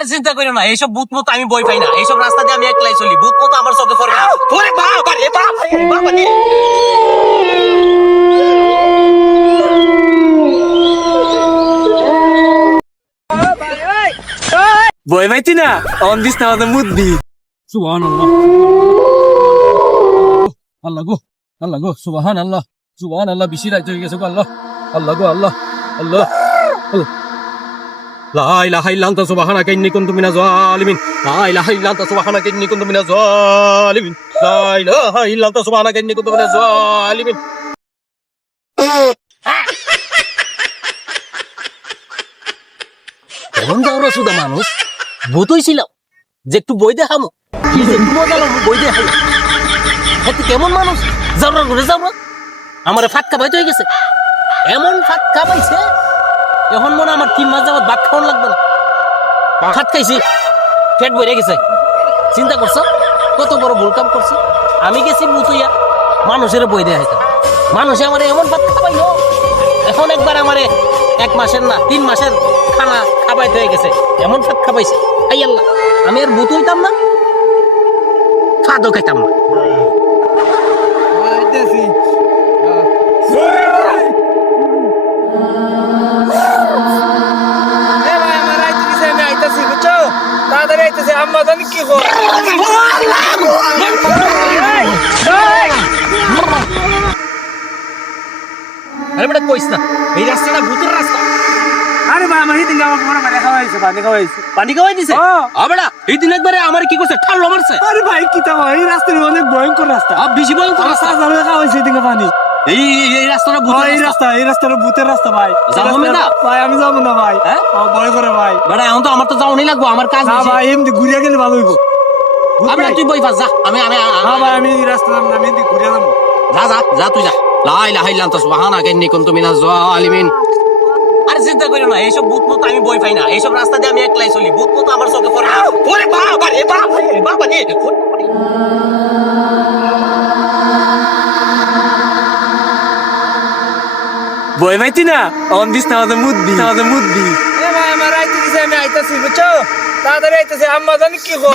আর চিন্তা করিও না, এইসব ভূত মতো আমি বই পাই না, এইসব রাস্তা দিয়ে আমি একলাই চলি, ভূত মতো আমার চোখে পড়বে না। ওরে বাবা রে বাবা রে বাবা রে। বই পাইতি না অন দিস না আমাদের মুদ্দি সুবহানাল্লাহ আল্লাহ গো আল্লাহ গো সুবহানাল্লাহ সুবহানাল্লাহ বেশি রাত হয়ে গেছে গো আল্লাহ আল্লাহ গো আল্লাহ আল্লাহ লা ইলাহা ইল্লা আনতা সুবহানাকা ইন্নী কুনতু মিনাজ জালিমিন লা ইলাহা ইল্লা আনতা সুবহানাকা ইন্নী কুনতু মিনাজ জালিমিন লা ইলাহা ইল্লা আনতা সুবহানাকা ইন্নী কুনতু মিনাজ জালিমিন কেমন যাওয়ার সুদা মানুষ ভূত হইছিল যে একটু বই দেখামো, কি যে একটু মজা লাগলো বই দেখাই। একটু কেমন মানুষ যাওয়ার ঘুরে যাবো, আমার ফাটকা পাইতে হয়ে গেছে, এমন ফাটকা পাইছে এখন মনে আমার 3 মাস যাবত ভাত খাওয়ান লাগবে না। ভাত খাইছি পেট ভরে গেছে। চিন্তা করছো কত বড় ভুল কাম করছি। আমি গেছি মুতুইয়া মানুষের বই দেয়া হইতাম, মানুষে আমার এমন ভাত খাওয়াইলো, এখন একবার আমারে 1 মাসের না 3 মাসের খানা খাবাইতে হয়ে গেছে, এমন ভাত খাবাইছে। আই আল্লাহ, আমি আর ভূত হইতাম না, ফাদও খাইতাম না। তাড়াতাড়ি আইতেছে আম্মা জানি কি কর আরে বেটা কইস না, এই রাস্তাটা ভূতের রাস্তা। আরে ভাই আমার হিদিন আমার মনে মানে খাওয়াইছে পানি খাওয়াই দিছে আবেড়া, এই দিন একবারে আমার কি করছে ঠাল্লো মারছে। আরে ভাই কি তা এই রাস্তা অনেক ভয়ঙ্কর রাস্তা বেশি ভয়ঙ্কর রাস্তা। খাওয়াইছে এদিকে পানি এই এই রাস্তাটা ভূতের রাস্তা। এই রাস্তাটা ভূতের রাস্তা ভাই। যাবো না ভাই, আমি যাবো না ভাই। হ্যাঁ ভয় করে ভাই। বেটা এখন তো আমার তো যাওয়াই লাগবো, আমার কাজ না আছে। ভাই এমনি ঘুরিয়া গেলে ভালো হইব। আবেড়া তুই বই ফাস যা, আমি আমি না ভাই আমি এই রাস্তা যাবো না, আমি এমনি ঘুরিয়া যাবো। যা যা যা তুই যা। লা ইলাহা ইল্লা আনতা সুবহানাকা ইন্নী কুনতু মিনাজ জালিমিন। আর চিন্তা করিও না, এইসব ভূত মতো আমি বই পাই না, এইসব রাস্তা দিয়ে আমি একলাই চলি, ভূত মতো আমার চোখে পড়বে না। ওরে বাবা রে বাবা রে বাবা রে। বই পাইতি না অন দিস না আমাদের মুদ্দি এ ভাই আমার আইতে দিছে, আমি আইতাছি বুঝছো, তাড়াতাড়ি আইতেছে আম্মা জানি কি কর